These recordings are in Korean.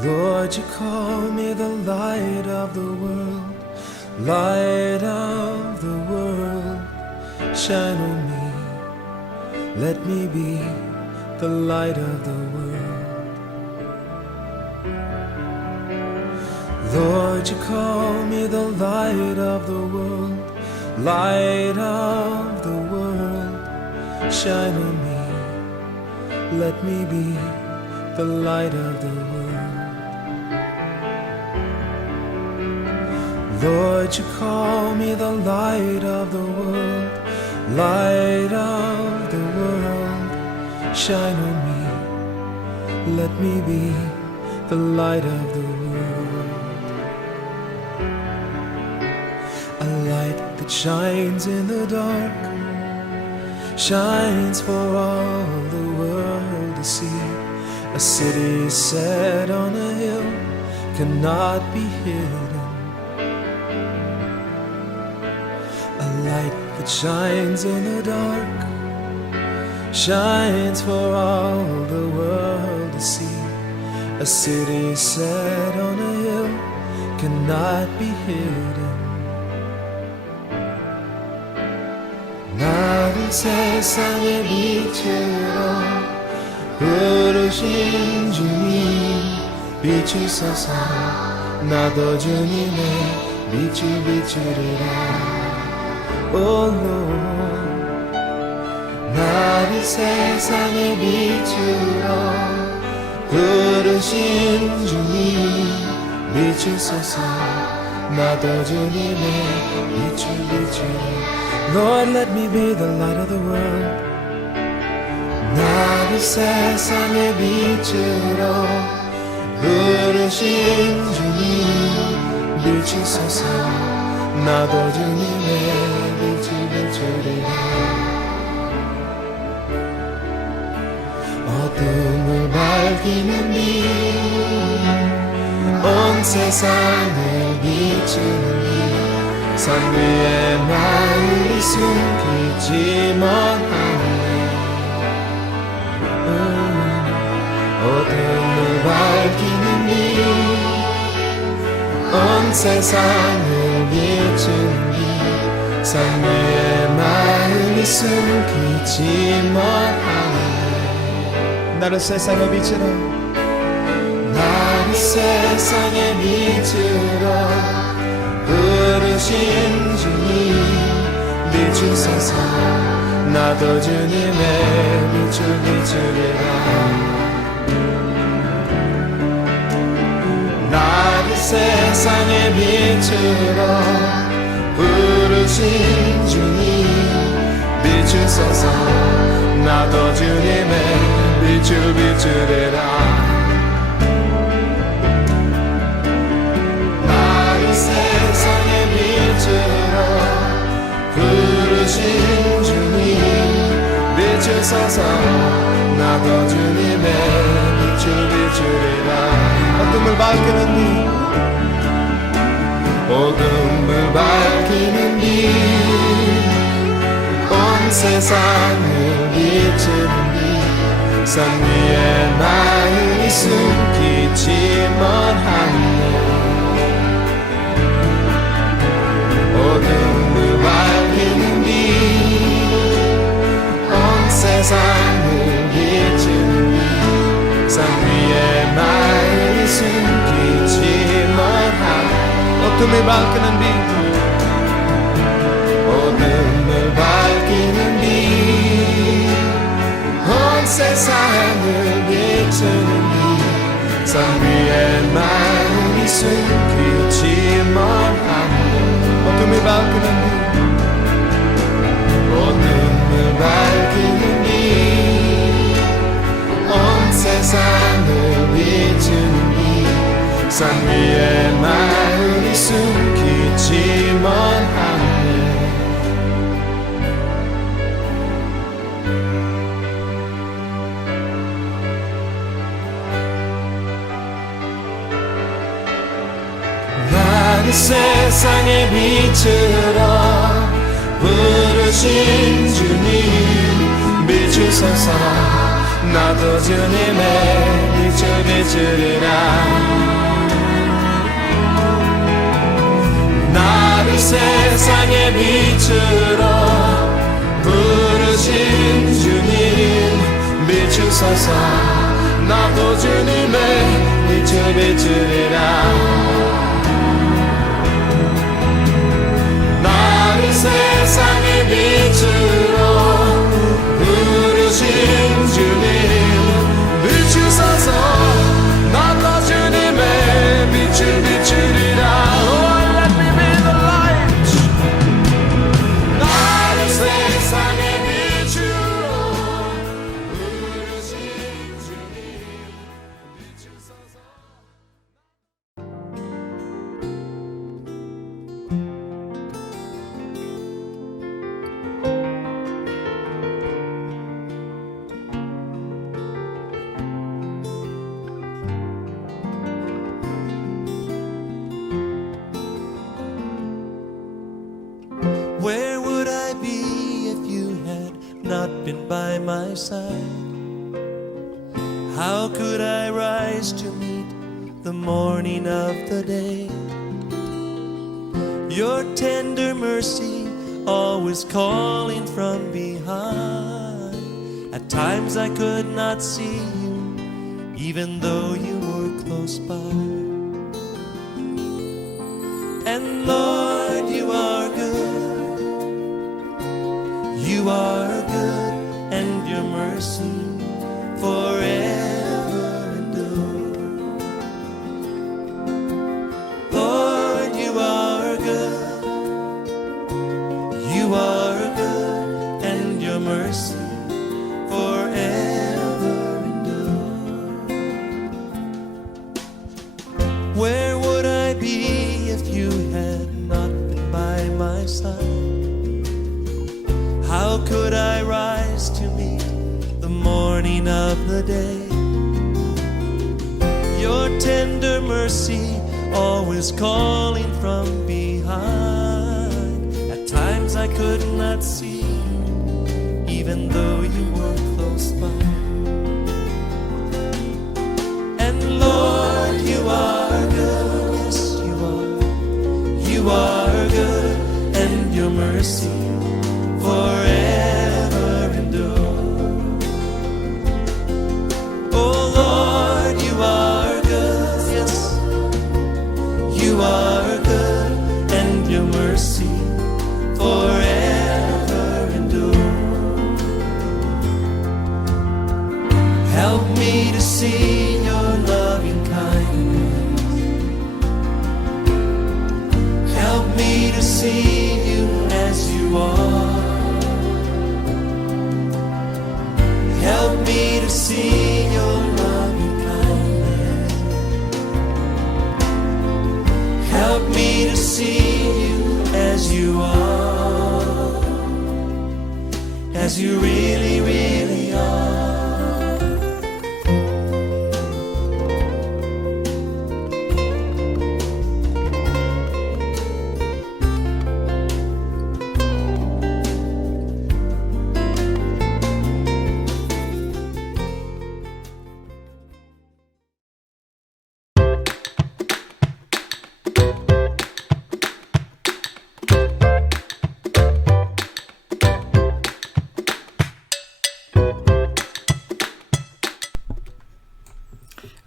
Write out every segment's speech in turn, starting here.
Lord, you call me the light of the world, light of the world. Shine on me, let me be the light of the world. Lord, you call me the light of the world, light of the world. Shine on me, let me be the light of the world. Lord, you call me the light of the world, light of the world. Shine on me, let me be the light of the world. A light that shines in the dark, shines for all the world to see. A city set on a hill cannot be hidden. A light that shines in the dark, shines for all the world to see. A city set on a hill cannot be hidden. 나를 세상의 빛으로 부르신 주님, 비추소서. 나도 주님의 빛을 비추리라. Oh Lord, 나를 세상의 빛으로 부르신 주님, 비추소서. 나도 주님의 빛을 비추리라. Lord, let me be the light of the world. 나를 세상의 빛으로 부르신 주님, 비추소서. 나도 주님의 빛을 비추리라. 어둠을 밝히는 빛, 온 세상을 비추는 빛. 산 위에 마을이 숨기지만 않네. 어둠을 밝히는 빛, 온 세상을 비추는 빛. 산 위에 마을이 숨기지만 않네. 나를 세상의 빛으로, 나를 세상의 빛으로 부르신 주님, 비추소서. 나도 주님의 빛을 비추리라. 나를 세상의 빛으로 부르신 주님, 비추소서. 나도 주님의 빛을 비추리라. 세상의 빛으로 부르신 주님, 비추소서. 나도 주님의 빛을 비추리라. 어둠을 밝히는 빛, 어둠을 밝히는 빛, 온 세상을 비추는 빛. 산 위에 마을이 숨기지만 않네. 어둠을 밝히는 빛, 온 세상을 비추는 빛. 산 위에 마을이 숨기지만 않네. 어둠을 밝히는 빛, 어둠을 밝히는 빛, 온 세상을 비추는 빛. 산 위에 마을이 숨기지만 않네. 어둠을 밝히는 빛, 어둠을 밝히는 빛, 온 세상을 비추는 빛. 산 위에 마을이 숨기지만 않네. 나를 세상의 빛으로 부르신 주님, 비추소서. 나도 주님의 빛을 비추리라. 나를 세상의 빛으로 부르신 주님 비추소서. 나도 주님의 빛을 비추리라. 나를 세상의 빛으로 부르신 주님 비추소서. 나도 주님의 빛을 비추리라. Lord, let me be the light. 나를 세상의 빛으로 부르신 주님 비추소서. Where would I be if you had not been by my side? How could I rise to meet the morning of the day? Your tender mercy always calling from behind. At times I could not see you, even though you were close by. And Lord, you are good. You are good, and your mercy forever endure. Lord, you are good. You are good, and your mercy forever endure. Where would I be if you had not been by my side? How could I rise to meet the morning of the day? Your tender mercy always calling from behind. At times I could not see you, even though you were close by. And Lord, you are good, yes you are. You are good, and your mercy forever endure. Oh Lord, you are good, yes, you are good, and your mercy forever endure. Help me to see your loving kindness. Help me to see you as you are. Help me to see your loving kindness. Help me to see you as you are, as you really, really are.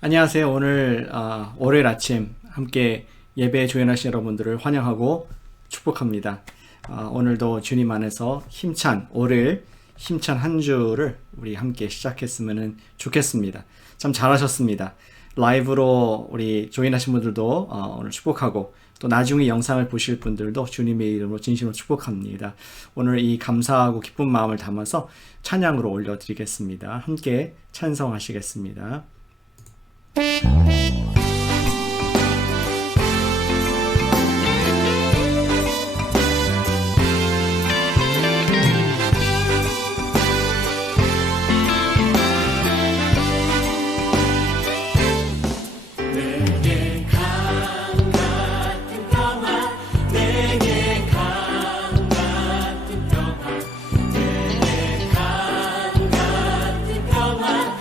안녕하세요. 오늘 월요일 아침 함께 예배에 조인하신 여러분들을 환영하고 축복합니다. 오늘도 주님 안에서 힘찬 월요일, 힘찬 한 주를 우리 함께 시작했으면 좋겠습니다. 참 잘하셨습니다. 라이브로 우리 조인하신 분들도 오늘 축복하고, 또 나중에 영상을 보실 분들도 주님의 이름으로 진심으로 축복합니다. 오늘 이 감사하고 기쁜 마음을 담아서 찬양으로 올려드리겠습니다. 함께 찬송하시겠습니다. 평화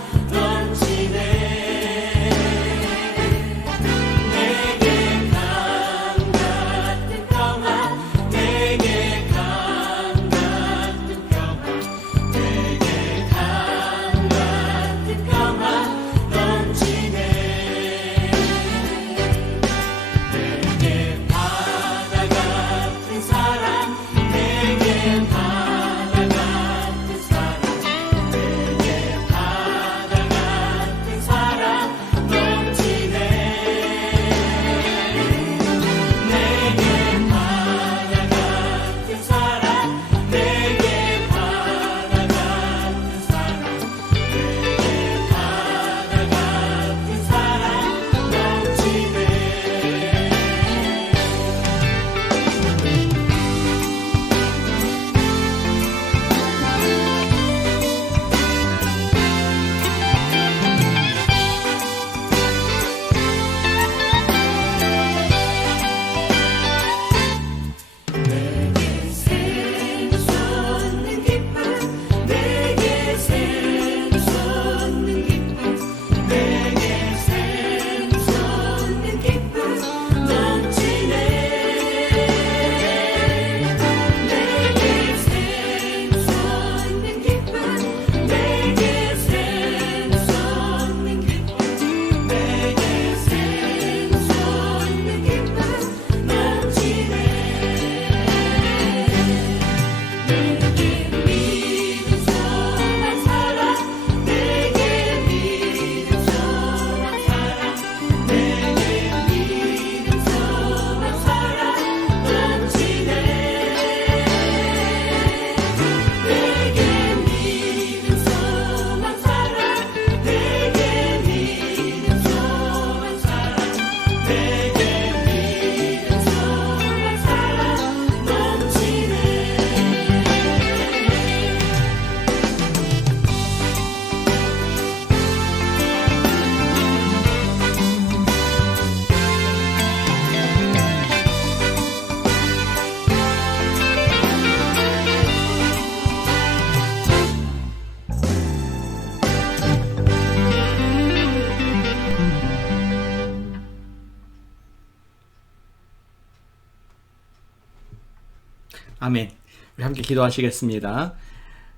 아멘. 우리 함께 기도하시겠습니다.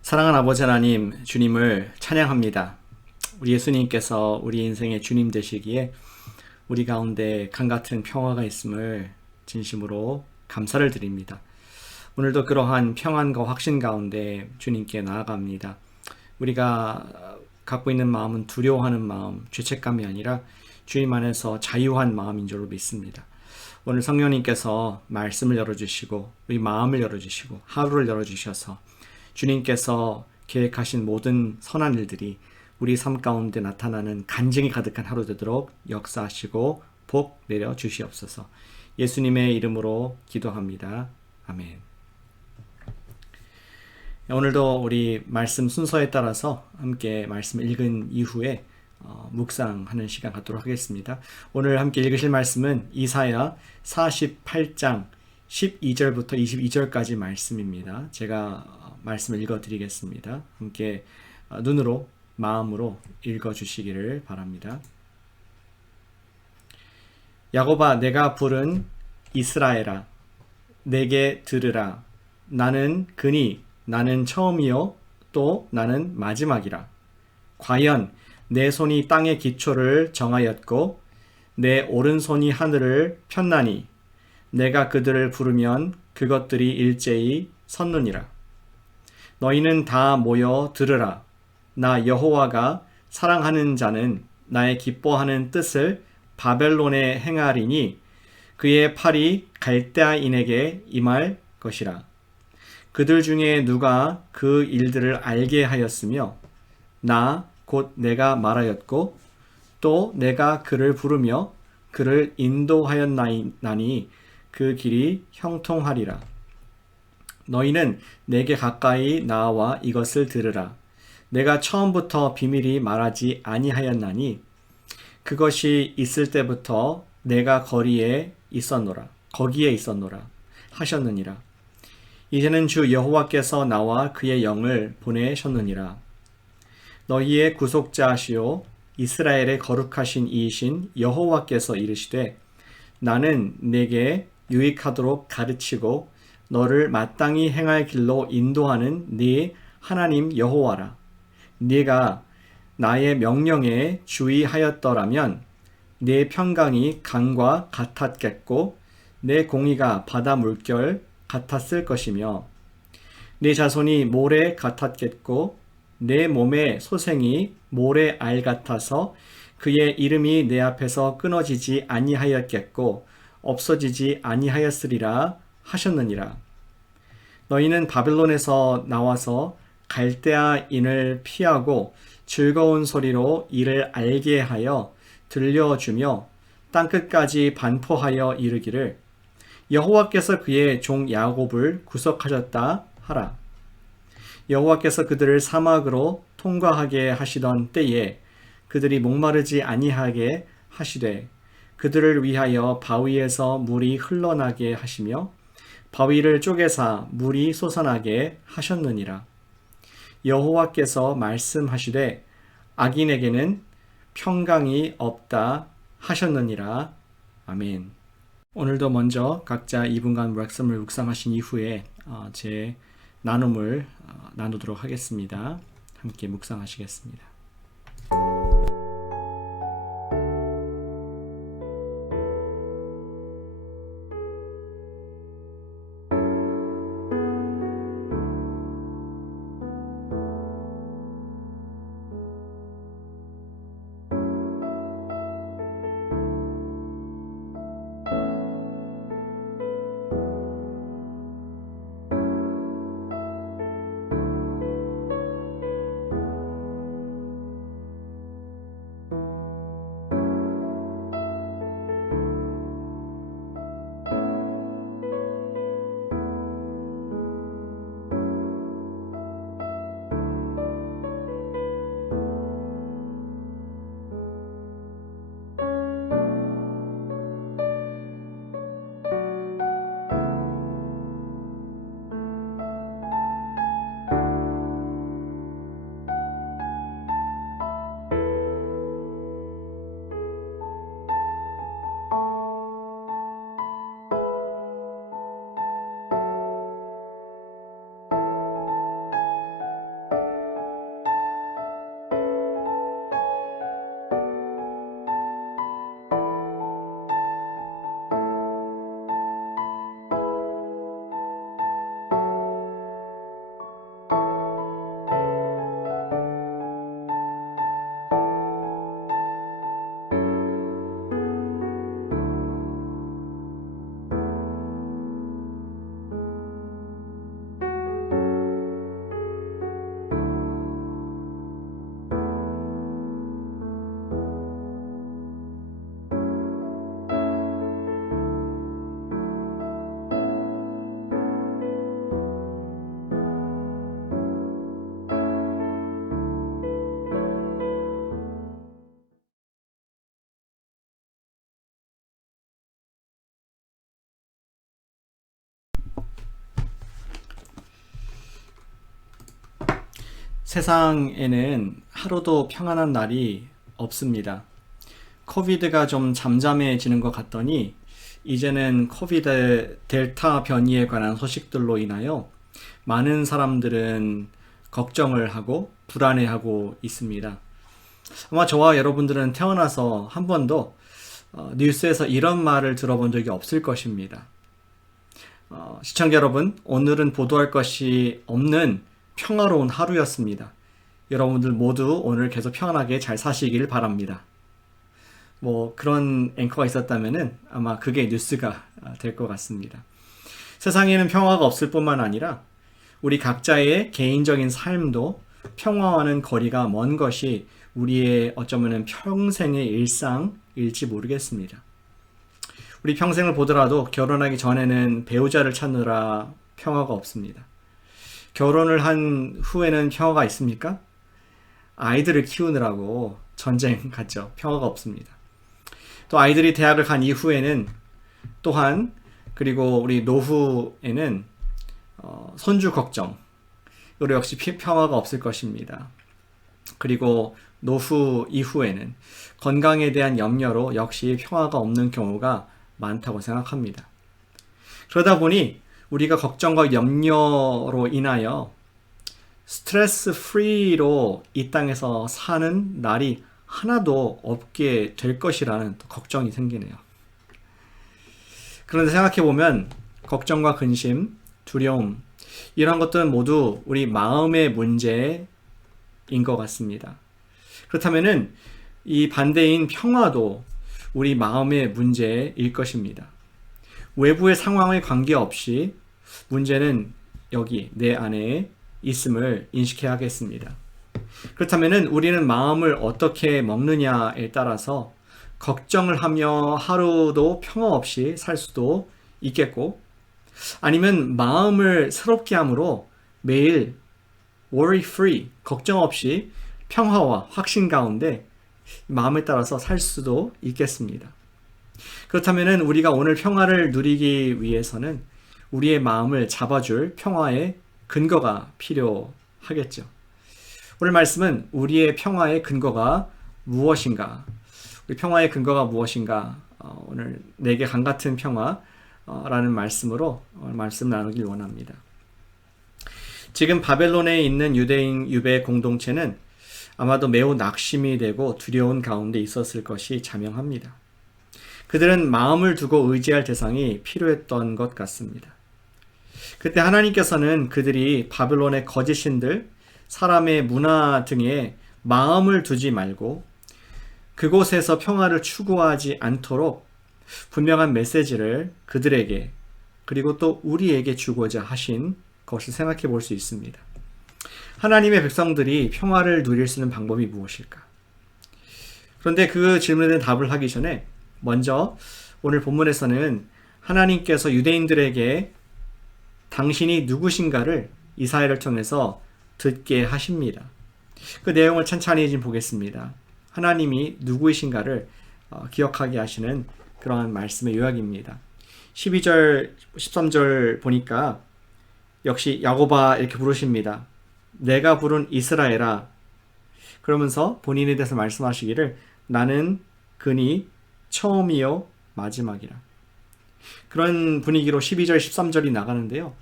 사랑하는 아버지 하나님, 주님을 찬양합니다. 우리 예수님께서 우리 인생의 주님 되시기에 우리 가운데 강같은 평화가 있음을 진심으로 감사를 드립니다. 오늘도 그러한 평안과 확신 가운데 주님께 나아갑니다. 우리가 갖고 있는 마음은 두려워하는 마음, 죄책감이 아니라 주님 안에서 자유한 마음인 줄로 믿습니다. 오늘 성령님께서 말씀을 열어주시고 우리 마음을 열어주시고 하루를 열어주셔서 주님께서 계획하신 모든 선한 일들이 우리 삶 가운데 나타나는 간증이 가득한 하루 되도록 역사하시고 복 내려 주시옵소서. 예수님의 이름으로 기도합니다. 아멘. 오늘도 우리 말씀 순서에 따라서 함께 말씀 읽은 이후에 묵상하는 시간 갖도록 하겠습니다. 오늘 함께 읽으실 말씀은 이사야 48장 12절부터 22절까지 말씀입니다. 제가 말씀을 읽어드리겠습니다. 함께 눈으로 마음으로 읽어주시기를 바랍니다. 야곱아, 내가 부른 이스라엘아, 내게 들으라. 나는 그니 나는 처음이요 또 나는 마지막이라. 과연 내 손이 땅의 기초를 정하였고 내 오른손이 하늘을 폈나니 내가 그들을 부르면 그것들이 일제히 섰느니라. 너희는 다 모여 들으라. 나 여호와가 사랑하는 자는 나의 기뻐하는 뜻을 바벨론에 행하리니 그의 팔이 갈대아인에게 임할 것이라. 그들 중에 누가 그 일들을 알게 하였으며 나 곧 내가 말하였고 또 내가 그를 부르며 그를 인도하였나니 그 길이 형통하리라. 너희는 내게 가까이 나와 이것을 들으라. 내가 처음부터 비밀이 말하지 아니하였나니 그것이 있을 때부터 내가 거기에 있었노라 하셨느니라. 이제는 주 여호와께서 나와 그의 영을 보내셨느니라. 너희의 구속자시오 이스라엘의 거룩하신 이이신 여호와께서 이르시되 나는 내게 유익하도록 가르치고 너를 마땅히 행할 길로 인도하는 네 하나님 여호와라. 네가 나의 명령에 주의하였더라면 내 평강이 강과 같았겠고 내 공의가 바다 물결 같았을 것이며 내 자손이 모래 같았겠고 내 몸의 소생이 모래 알 같아서 그의 이름이 내 앞에서 끊어지지 아니하였겠고 없어지지 아니하였으리라 하셨느니라. 너희는 바벨론에서 나와서 갈대아인을 피하고 즐거운 소리로 이를 알게 하여 들려주며 땅끝까지 반포하여 이르기를 여호와께서 그의 종 야곱을 구속하셨다 하라. 여호와께서 그들을 사막으로 통과하게 하시던 때에 그들이 목마르지 아니하게 하시되 그들을 위하여 바위에서 물이 흘러나게 하시며 바위를 쪼개사 물이 솟아나게 하셨느니라. 여호와께서 말씀하시되 악인에게는 평강이 없다 하셨느니라. 아멘. 오늘도 먼저 각자 2분간 말씀을 묵상하신 이후에 제 나눔을 나누도록 하겠습니다. 함께 묵상하시겠습니다. 세상에는 하루도 평안한 날이 없습니다. 코비드가 좀 잠잠해지는 것 같더니 이제는 코비드 델타 변이에 관한 소식들로 인하여 많은 사람들은 걱정을 하고 불안해하고 있습니다. 아마 저와 여러분들은 태어나서 한 번도 뉴스에서 이런 말을 들어본 적이 없을 것입니다. 시청자 여러분, 오늘은 보도할 것이 없는 평화로운 하루였습니다. 여러분들 모두 오늘 계속 평안하게 잘 사시길 바랍니다. 그런 앵커가 있었다면은 아마 그게 뉴스가 될 것 같습니다. 세상에는 평화가 없을 뿐만 아니라 우리 각자의 개인적인 삶도 평화와는 거리가 먼 것이 우리의 어쩌면은 평생의 일상일지 모르겠습니다. 우리 평생을 보더라도 결혼하기 전에는 배우자를 찾느라 평화가 없습니다. 결혼을 한 후에는 평화가 있습니까? 아이들을 키우느라고 전쟁 같죠. 평화가 없습니다. 또 아이들이 대학을 간 이후에는 또한 그리고 우리 노후에는 손주 걱정 그리고 역시 평화가 없을 것입니다. 그리고 노후 이후에는 건강에 대한 염려로 역시 평화가 없는 경우가 많다고 생각합니다. 그러다 보니 우리가 걱정과 염려로 인하여 스트레스 프리로 이 땅에서 사는 날이 하나도 없게 될 것이라는 또 걱정이 생기네요. 그런데 생각해보면 걱정과 근심, 두려움 이런 것들은 모두 우리 마음의 문제인 것 같습니다. 그렇다면은 이 반대인 평화도 우리 마음의 문제일 것입니다. 외부의 상황에 관계없이 문제는 여기 내 안에 있음을 인식해야겠습니다. 그렇다면 우리는 마음을 어떻게 먹느냐에 따라서 걱정을 하며 하루도 평화 없이 살 수도 있겠고 아니면 마음을 새롭게 함으로 매일 worry free, 걱정 없이 평화와 확신 가운데 마음에 따라서 살 수도 있겠습니다. 그렇다면 우리가 오늘 평화를 누리기 위해서는 우리의 마음을 잡아줄 평화의 근거가 필요하겠죠. 오늘 말씀은 우리의 평화의 근거가 무엇인가? 우리 평화의 근거가 무엇인가? 오늘 내게 강 같은 평화라는 말씀으로 말씀 나누길 원합니다. 지금 바벨론에 있는 유대인 유배 공동체는 아마도 매우 낙심이 되고 두려운 가운데 있었을 것이 자명합니다. 그들은 마음을 두고 의지할 대상이 필요했던 것 같습니다. 그때 하나님께서는 그들이 바벨론의 거짓신들, 사람의 문화 등에 마음을 두지 말고 그곳에서 평화를 추구하지 않도록 분명한 메시지를 그들에게 그리고 또 우리에게 주고자 하신 것을 생각해 볼 수 있습니다. 하나님의 백성들이 평화를 누릴 수 있는 방법이 무엇일까? 그런데 그 질문에 대한 답을 하기 전에 먼저 오늘 본문에서는 하나님께서 유대인들에게 당신이 누구신가를 이사야를 통해서 듣게 하십니다. 그 내용을 찬찬히 좀 보겠습니다. 하나님이 누구이신가를 기억하게 하시는 그러한 말씀의 요약입니다. 12절, 13절 보니까 역시 야곱아 이렇게 부르십니다. 내가 부른 이스라엘아. 그러면서 본인에 대해서 말씀하시기를 나는 그니 처음이요 마지막이라. 그런 분위기로 12절, 13절이 나가는데요.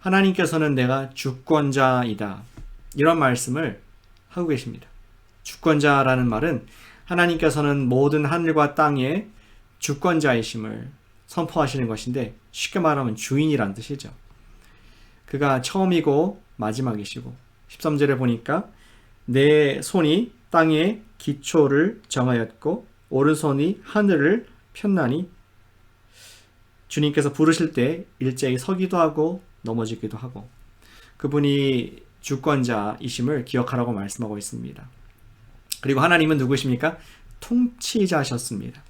하나님께서는 내가 주권자이다. 이런 말씀을 하고 계십니다. 주권자라는 말은 하나님께서는 모든 하늘과 땅의 주권자이심을 선포하시는 것인데 쉽게 말하면 주인이란 뜻이죠. 그가 처음이고 마지막이시고 13절에 보니까 내 손이 땅의 기초를 정하였고 오른손이 하늘을 폈나니 주님께서 부르실 때 일제히 서기도 하고 넘어지기도 하고 그분이 주권자이심을 기억하라고 말씀하고 있습니다. 그리고 하나님은 누구십니까? 통치자셨습니다.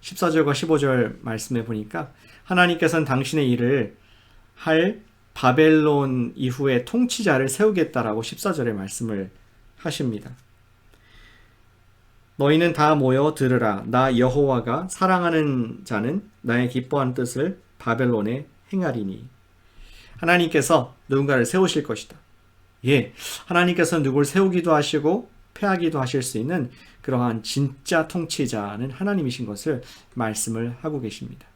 14절과 15절 말씀에 보니까 하나님께서는 당신의 일을 할 바벨론 이후에 통치자를 세우겠다라고 14절에 말씀을 하십니다. 너희는 다 모여 들으라. 나 여호와가 사랑하는 자는 나의 기뻐하는 뜻을 바벨론에 행하리니. 하나님께서 누군가를 세우실 것이다. 예, 하나님께서 누굴 세우기도 하시고 패하기도 하실 수 있는 그러한 진짜 통치자는 하나님이신 것을 말씀을 하고 계십니다.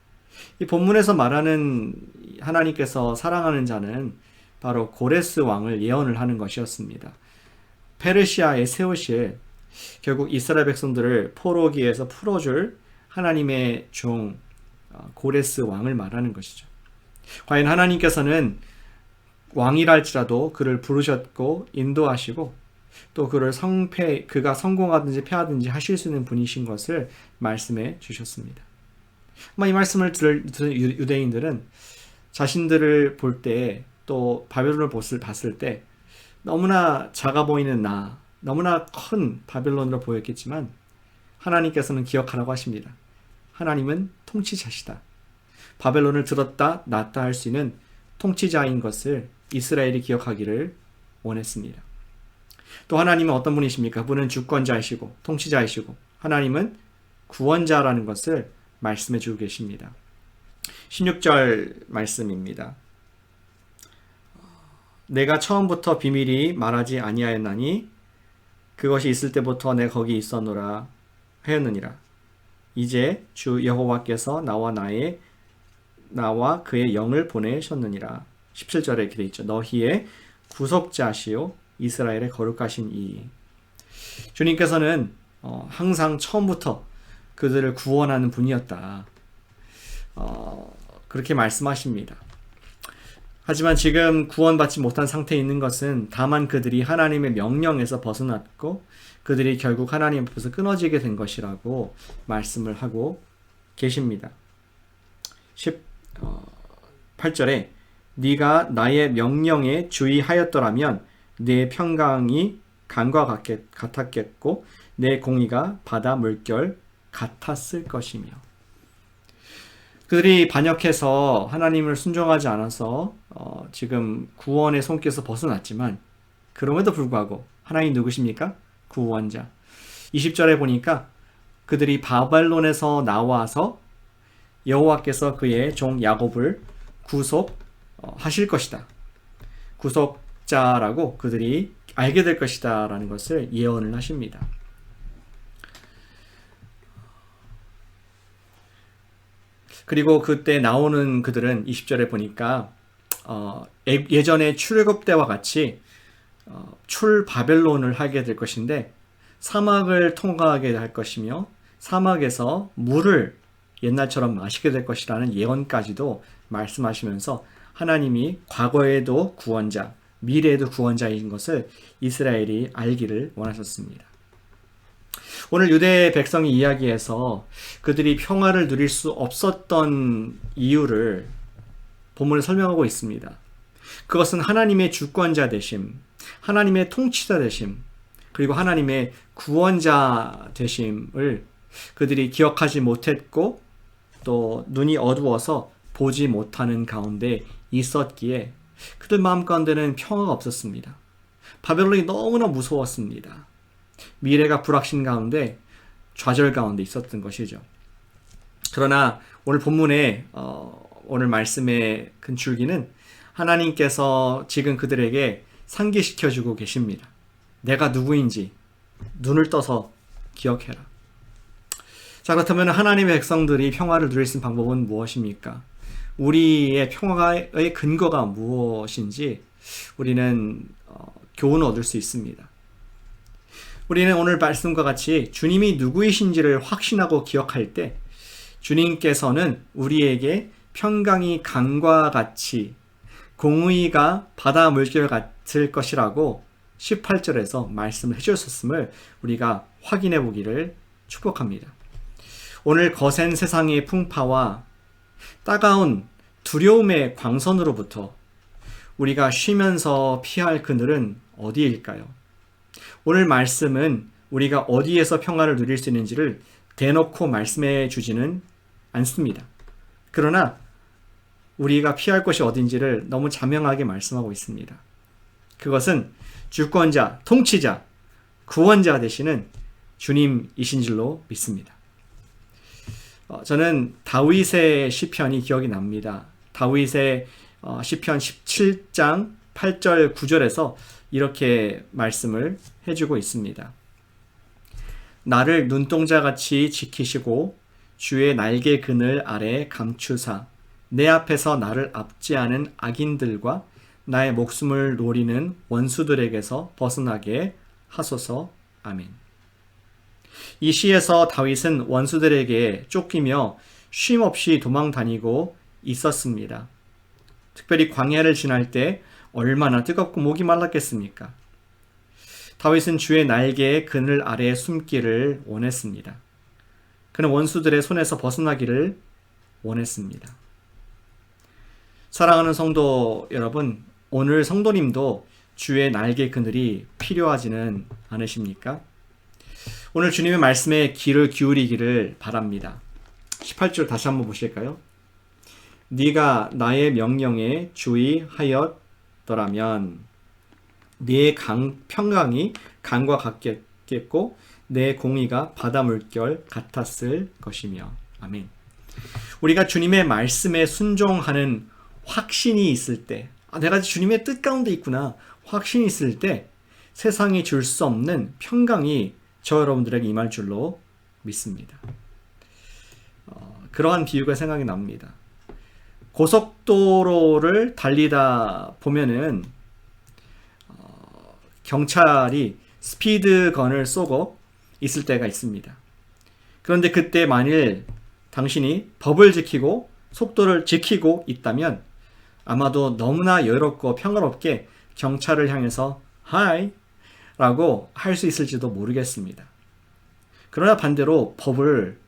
이 본문에서 말하는 하나님께서 사랑하는 자는 바로 고레스 왕을 예언을 하는 것이었습니다. 페르시아에 세우실 결국 이스라엘 백성들을 포로기에서 풀어줄 하나님의 종 고레스 왕을 말하는 것이죠. 과연 하나님께서는 왕이랄지라도 그를 부르셨고 인도하시고 또 그가 성공하든지 패하든지 하실 수 있는 분이신 것을 말씀해 주셨습니다. 아마 이 말씀을 들은 유대인들은 자신들을 볼 때 또 바벨론을 봤을 때 너무나 작아 보이는 너무나 큰 바벨론으로 보였겠지만 하나님께서는 기억하라고 하십니다. 하나님은 통치자시다. 바벨론을 들었다 놨다 할 수 있는 통치자인 것을 이스라엘이 기억하기를 원했습니다. 또 하나님은 어떤 분이십니까? 그분은 주권자이시고 통치자이시고 하나님은 구원자라는 것을 말씀해 주고 계십니다. 16절 말씀입니다. 내가 처음부터 비밀이 말하지 아니하였나니 그것이 있을 때부터 내가 거기 있었노라 하였느니라. 이제 주 여호와께서 나와 그의 영을 보내셨느니라. 17절에 이렇게 되어 있죠. 너희의 구속자시요 이스라엘의 거룩하신 이. 주님께서는 항상 처음부터 그들을 구원하는 분이었다. 그렇게 말씀하십니다. 하지만 지금 구원받지 못한 상태에 있는 것은 다만 그들이 하나님의 명령에서 벗어났고 그들이 결국 하나님 앞에서 끊어지게 된 것이라고 말씀을 하고 계십니다. 18절에 네가 나의 명령에 주의하였더라면 내 평강이 강과 같았겠고 내 공의가 바다 물결 같았을 것이며. 그들이 반역해서 하나님을 순종하지 않아서 지금 구원의 손길에서 벗어났지만 그럼에도 불구하고 하나님 누구십니까? 구원자. 20절에 보니까 그들이 바벨론에서 나와서 여호와께서 그의 종 야곱을 구속하실 것이다. 구속자라고 그들이 알게 될 것이다 라는 것을 예언을 하십니다. 그리고 그때 나오는 그들은 20절에 보니까 예전에 출애굽 때와 같이 출바벨론을 하게 될 것인데 사막을 통과하게 할 것이며 사막에서 물을 옛날처럼 마시게 될 것이라는 예언까지도 말씀하시면서 하나님이 과거에도 구원자, 미래에도 구원자인 것을 이스라엘이 알기를 원하셨습니다. 오늘 유대 백성의 이야기에서 그들이 평화를 누릴 수 없었던 이유를 본문에 설명하고 있습니다. 그것은 하나님의 주권자 되심, 하나님의 통치자 되심, 그리고 하나님의 구원자 되심을 그들이 기억하지 못했고 또 눈이 어두워서 보지 못하는 가운데 있었기에 그들 마음 가운데는 평화가 없었습니다. 바벨론이 너무나 무서웠습니다. 미래가 불확신 가운데 좌절 가운데 있었던 것이죠. 그러나 오늘 본문의 오늘 말씀의 큰 줄기는 하나님께서 지금 그들에게 상기시켜주고 계십니다. 내가 누구인지 눈을 떠서 기억해라. 자, 그렇다면 하나님의 백성들이 평화를 누릴 수 있는 방법은 무엇입니까? 우리의 평화의 근거가 무엇인지 우리는 교훈을 얻을 수 있습니다. 우리는 오늘 말씀과 같이 주님이 누구이신지를 확신하고 기억할 때 주님께서는 우리에게 평강이 강과 같이 공의가 바다 물결 같을 것이라고 18절에서 말씀을 해주셨음을 우리가 확인해 보기를 축복합니다. 오늘 거센 세상의 풍파와 따가운 두려움의 광선으로부터 우리가 쉬면서 피할 그늘은 어디일까요? 오늘 말씀은 우리가 어디에서 평화를 누릴 수 있는지를 대놓고 말씀해 주지는 않습니다. 그러나 우리가 피할 곳이 어딘지를 너무 자명하게 말씀하고 있습니다. 그것은 주권자, 통치자, 구원자 되시는 주님이신 줄로 믿습니다. 저는 다윗의 시편이 기억이 납니다. 다윗의 시편 17장 8절 9절에서 이렇게 말씀을 해주고 있습니다. 나를 눈동자같이 지키시고 주의 날개 그늘 아래 감추사 내 앞에서 나를 압제하는 악인들과 나의 목숨을 노리는 원수들에게서 벗어나게 하소서. 아멘. 이 시에서 다윗은 원수들에게 쫓기며 쉼없이 도망 다니고 있었습니다. 특별히 광야를 지날 때 얼마나 뜨겁고 목이 말랐겠습니까? 다윗은 주의 날개의 그늘 아래에 숨기를 원했습니다. 그는 원수들의 손에서 벗어나기를 원했습니다. 사랑하는 성도 여러분, 오늘 성도님도 주의 날개 그늘이 필요하지는 않으십니까? 오늘 주님의 말씀에 귀를 기울이기를 바랍니다. 18절 다시 한번 보실까요? 네가 나의 명령에 주의하였더라면 네 평강이 강과 같겠고 내 공의가 바다 물결 같았을 것이며. 아멘. 우리가 주님의 말씀에 순종하는 확신이 있을 때, 내가 주님의 뜻 가운데 있구나, 확신이 있을 때 세상이 줄 수 없는 평강이 저 여러분들에게 임할 줄로 믿습니다. 그러한 비유가 생각이 납니다. 고속도로를 달리다 보면은 경찰이 스피드건을 쏘고 있을 때가 있습니다. 그런데 그때 만일 당신이 법을 지키고 속도를 지키고 있다면 아마도 너무나 여유롭고 평화롭게 경찰을 향해서 하이 라고 할 수 있을지도 모르겠습니다. 그러나 반대로 법을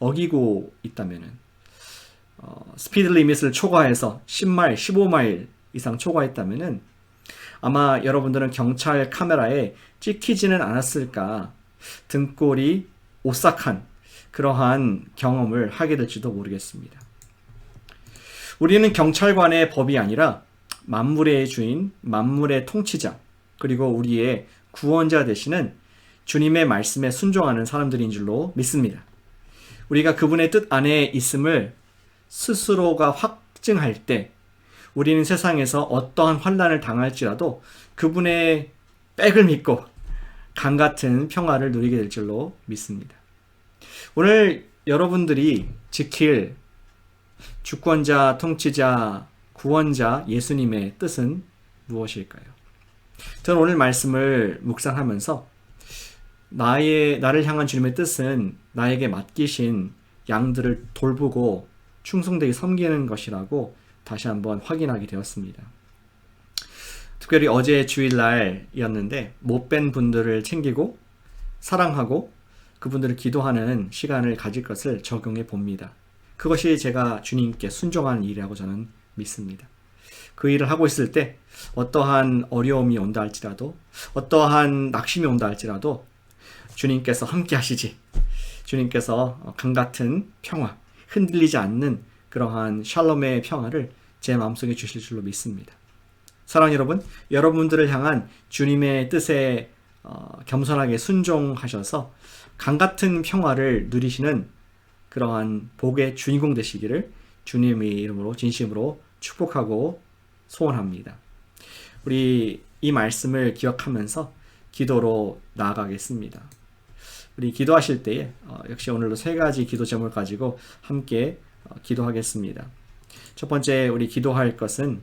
어기고 있다면 스피드 리밋을 초과해서 10마일, 15마일 이상 초과했다면 아마 여러분들은 경찰 카메라에 찍히지는 않았을까, 등골이 오싹한 그러한 경험을 하게 될지도 모르겠습니다. 우리는 경찰관의 법이 아니라 만물의 주인, 만물의 통치자, 그리고 우리의 구원자 되시는 주님의 말씀에 순종하는 사람들인 줄로 믿습니다. 우리가 그분의 뜻 안에 있음을 스스로가 확증할 때 우리는 세상에서 어떠한 환난을 당할지라도 그분의 백을 믿고 강같은 평화를 누리게 될 줄로 믿습니다. 오늘 여러분들이 지킬 주권자, 통치자, 구원자 예수님의 뜻은 무엇일까요? 저는 오늘 말씀을 묵상하면서 나를 향한 주님의 뜻은 나에게 맡기신 양들을 돌보고 충성되게 섬기는 것이라고 다시 한번 확인하게 되었습니다. 특별히 어제 주일날이었는데 못뵌 분들을 챙기고 사랑하고 그분들을 기도하는 시간을 가질 것을 적용해 봅니다. 그것이 제가 주님께 순종하는 일이라고 저는 믿습니다. 그 일을 하고 있을 때 어떠한 어려움이 온다 할지라도, 어떠한 낙심이 온다 할지라도 주님께서 함께 하시지, 주님께서 강같은 평화, 흔들리지 않는 그러한 샬롬의 평화를 제 마음속에 주실 줄로 믿습니다. 사랑하는 여러분, 여러분들을 향한 주님의 뜻에 겸손하게 순종하셔서 강같은 평화를 누리시는 그러한 복의 주인공 되시기를 주님의 이름으로 진심으로 축복하고 소원합니다. 우리 이 말씀을 기억하면서 기도로 나아가겠습니다. 우리 기도하실 때에 역시 오늘도 세 가지 기도 제목을 가지고 함께 기도하겠습니다. 첫 번째 우리 기도할 것은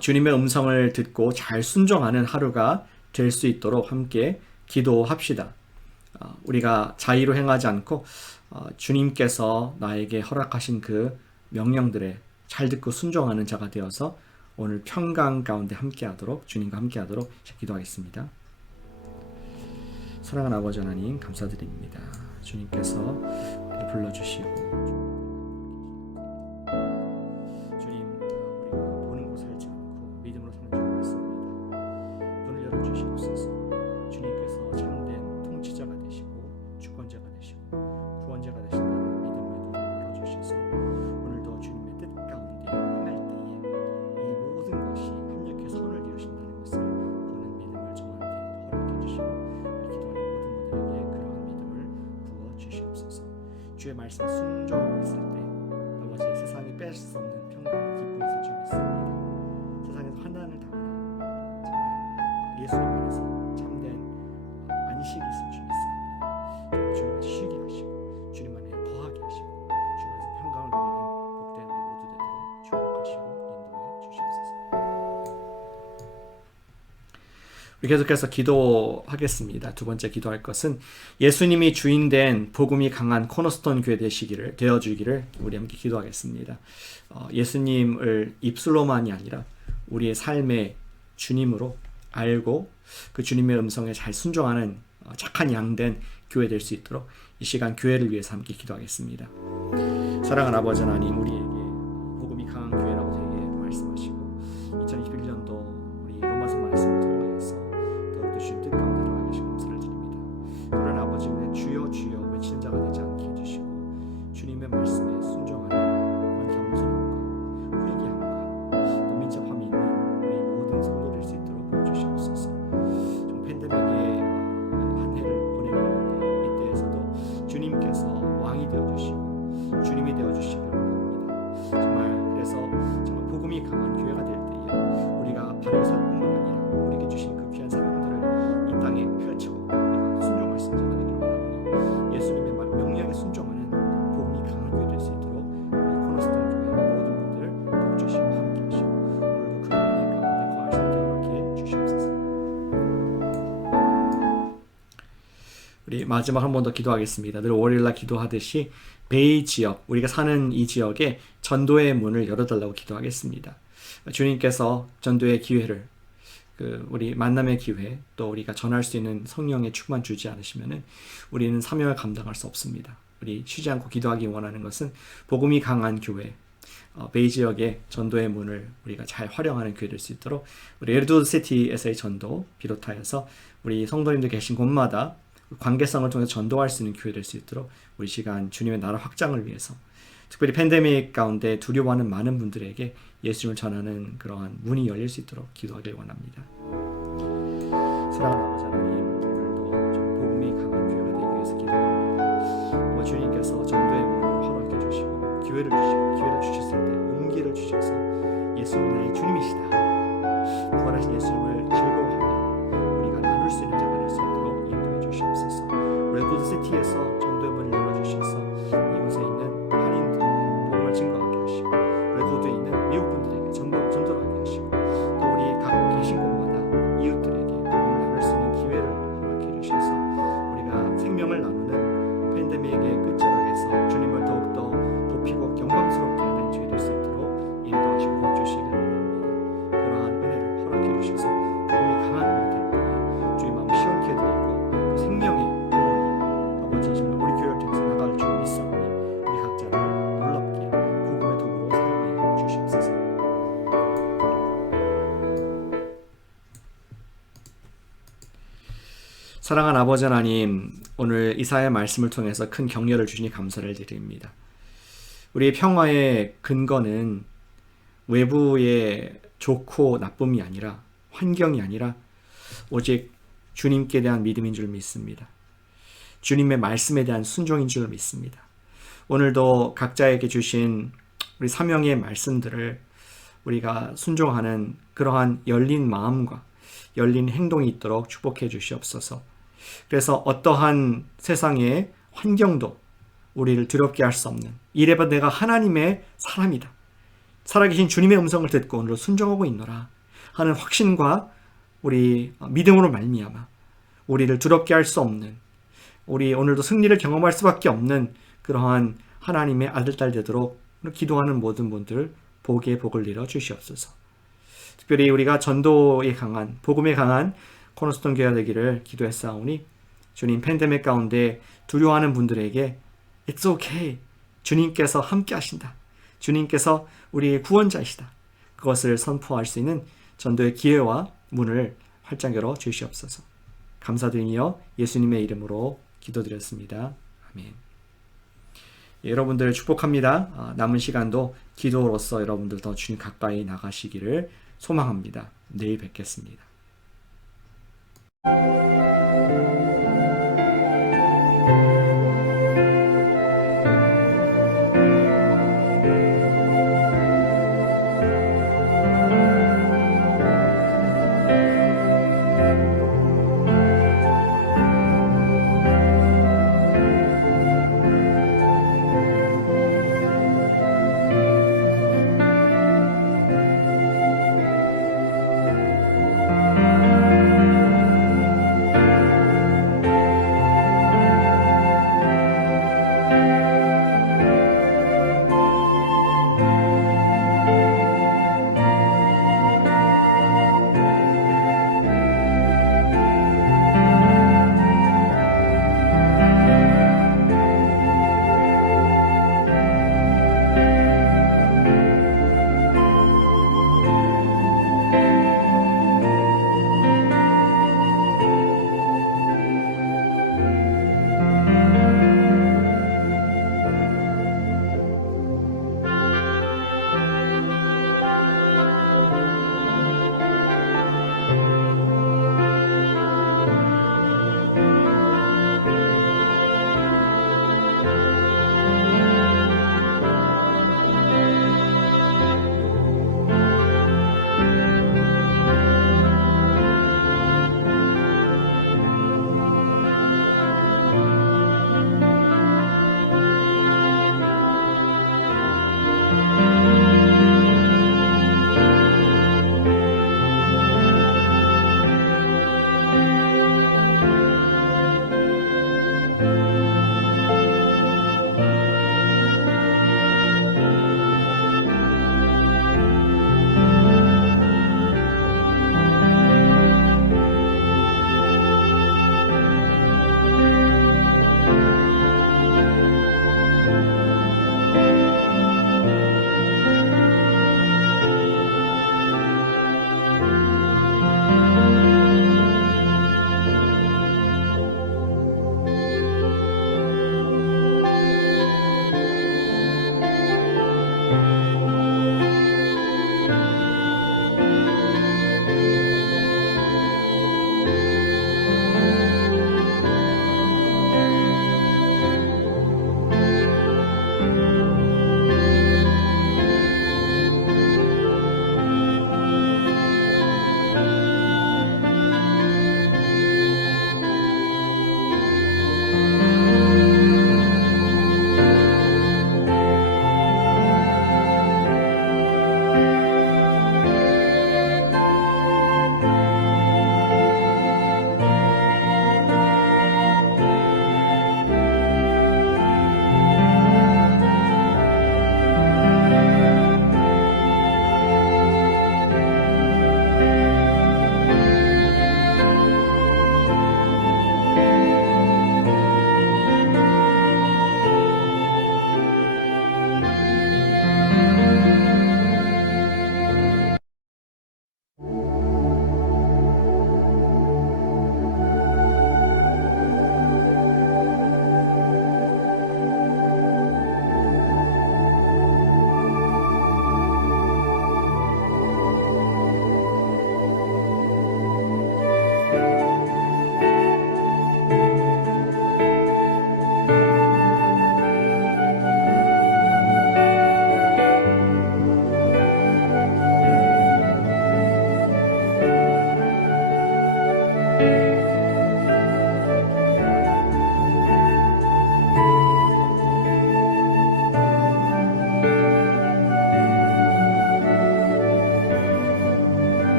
주님의 음성을 듣고 잘 순종하는 하루가 될 수 있도록 함께 기도합시다. 우리가 자의로 행하지 않고 주님께서 나에게 허락하신 그 명령들에 잘 듣고 순종하는 자가 되어서 오늘 평강 가운데 함께하도록, 주님과 함께하도록 기도하겠습니다. 사랑하는 아버지 하나님, 감사드립니다. 주님께서 우리를 불러주시고 주님, 우리가 보는 곳 살지 않고 믿음으로 사는 줄 믿습니다. 눈을 열어주시옵소서. 주님께서 참된 통치자가 되시고 주권자가 되시고 구원자가 되신다는 믿음의 눈을 열어주셔서 오늘도 주님의 뜻 가운데 행할 때에 이 모든 것이 합력해 선을 이루신다는 것을 보는 믿음을 저한테 허락해 주시고 우리 기도하는 모든 분들에게 그러한 믿음을 부어 주시옵소서. 주의 말씀에 순종하고 있을 때 아버지, 세상이 뺄 수 없는 평강과 기쁨이 있을 줄 믿습니다. 세상에서 환난을 예수님 안에서 참된 안식이 있을 줄 믿습니다. 주님 안에 쉬게 하시고 주님 안에 거하게 하시고 주님 안에서 평강을 누리는 복된 우리 모두 되도록 축복하시고 인도해 주시옵소서. 우리 계속해서 기도하겠습니다. 두 번째 기도할 것은 예수님이 주인된 복음이 강한 코너스톤 교회 되어주기를 우리 함께 기도하겠습니다. 예수님을 입술로만이 아니라 우리의 삶의 주님으로 알고 그 주님의 음성에 잘 순종하는 착한 양된 교회 될 수 있도록 이 시간 교회를 위해서 함께 기도하겠습니다. 사랑하는 아버지 하나님, 우리에게 복음이 강한 교회라고 되게 말씀하시고 2021년도 우리 로마서 말씀을 통해서 더욱더 주님 뜻 가운데 들어가게 하시고 감사를 드립니다. 그러나 아버지 주여 주여 외치는 자가 되지 않게 해주시고 주님의 말씀에 순종하는 그런 겸손함과 회개함과 또 민첩함이 있는 우리 모든 성도 될 수 있도록 도와주시옵소서. 좀 팬데믹에 한 해를 보내고 있는데 이때에서도 주님께서 왕이 되어주시고 주님이 되어주시기를 원합니다. 정말 그래서 정말 복음이 강한 교회가 될 때에 우리가 바르게 살 뿐만 아니라 우리에게 주신 그 귀한 사명들을 이 땅에 펼치고 우리가 순종할 수 있는 자가 되기를 원하오니 예수님의 명령에 순종하는 복음이 강한 교회 될 수 있도록 우리 코너스톤 교회 모든 분들 도와주시고 함께 하시고 오늘도 그 은혜 가운데 거할 수 있게 허락해 주시옵소서. 우리 마지막 한 번 더 기도하겠습니다. 늘 월요일날 기도하듯이 베이 지역, 우리가 사는 이 지역에 전도의 문을 열어달라고 기도하겠습니다. 주님께서 전도의 기회를 우리 만남의 기회 또 우리가 전할 수 있는 성령의 축만 주지 않으시면은 우리는 사명을 감당할 수 없습니다. 우리 쉬지 않고 기도하기 원하는 것은 복음이 강한 교회, 베이 지역의 전도의 문을 우리가 잘 활용하는 교회 될 수 있도록 우리 에르도드 시티에서의 전도 비롯하여서 우리 성도님들 계신 곳마다 관계성을 통해서 전도할 수 있는 교회 될 수 있도록 우리 시간 주님의 나라 확장을 위해서 특별히 팬데믹 가운데 두려워하는 많은 분들에게 예수님을 전하는 그러한 문이 열릴 수 있도록 기도하길 원합니다. 사랑하는 아버지 하나님, 오늘도 좀 복음이 강한 교회가 되기 위해서 기도합니다. 아버지 주님께서 전도의 문을 허락해 주시고 기회를 주셨을 때 용기를 주셔서 예수님이 나의 주님이시다. 부활하신 예수님을 즐거워하며 우리가 나눌 수 있는 자가 될 수 있도록 인도해 주시옵소서. 레드우드 시티에서 전도의 문을 열어주셔서 이곳에 있는 한인들 복음을 증거하게 하시고 레드우드에 있는 미국 분들에게 전도하게 하시고 또 우리 각 계신 곳마다 이웃들에게 복음을 나눌 수 있는 기회를 허락해 주셔서 우리가 생명을 나누는 팬데믹의 끝자락에서 주님을 더욱더 높이고 영광스럽게 하는 주에 될 수 있도록 인도하시고 도와주시기를 원합니다. 그러한 은혜를 허락해 주셔서 복음이 강한 교회 될 때에 주의 마음 시원케 해드리고 생명의 아버지 정말 우리 교회를 통해서 나갈 줄 믿사오니 우리 각자를 놀랍게 복음의 도구로 사용해 주시옵소서. 사랑하는 아버지 하나님, 오늘 이사야의 말씀을 통해서 큰 격려를 주시니 감사를 드립니다. 우리의 평화의 근거는 외부의 좋고 나쁨이 아니라 환경이 아니라 오직 주님께 대한 믿음인 줄 믿습니다. 주님의 말씀에 대한 순종인 줄 믿습니다. 오늘도 각자에게 주신 우리 사명의 말씀들을 우리가 순종하는 그러한 열린 마음과 열린 행동이 있도록 축복해 주시옵소서. 그래서 어떠한 세상의 환경도 우리를 두렵게 할 수 없는, 이래봐 내가 하나님의 사람이다, 살아계신 주님의 음성을 듣고 오늘도 순종하고 있노라 하는 확신과 우리 믿음으로 말미암아 우리를 두렵게 할 수 없는, 우리 오늘도 승리를 경험할 수밖에 없는 그러한 하나님의 아들, 딸 되도록 기도하는 모든 분들 복에 복을 내려 주시옵소서. 특별히 우리가 전도에 강한, 복음에 강한 코너스톤 교회가 되기를 기도했사오니 주님 팬데믹 가운데 두려워하는 분들에게 It's okay. 주님께서 함께 하신다. 주님께서 우리의 구원자이시다. 그것을 선포할 수 있는 전도의 기회와 문을 활짝 열어 주시옵소서. 감사드리며 예수님의 이름으로 기도드렸습니다. 아멘. 여러분들 축복합니다. 남은 시간도 기도로서 여러분들 더 주님 가까이 나가시기를 소망합니다. 내일 뵙겠습니다.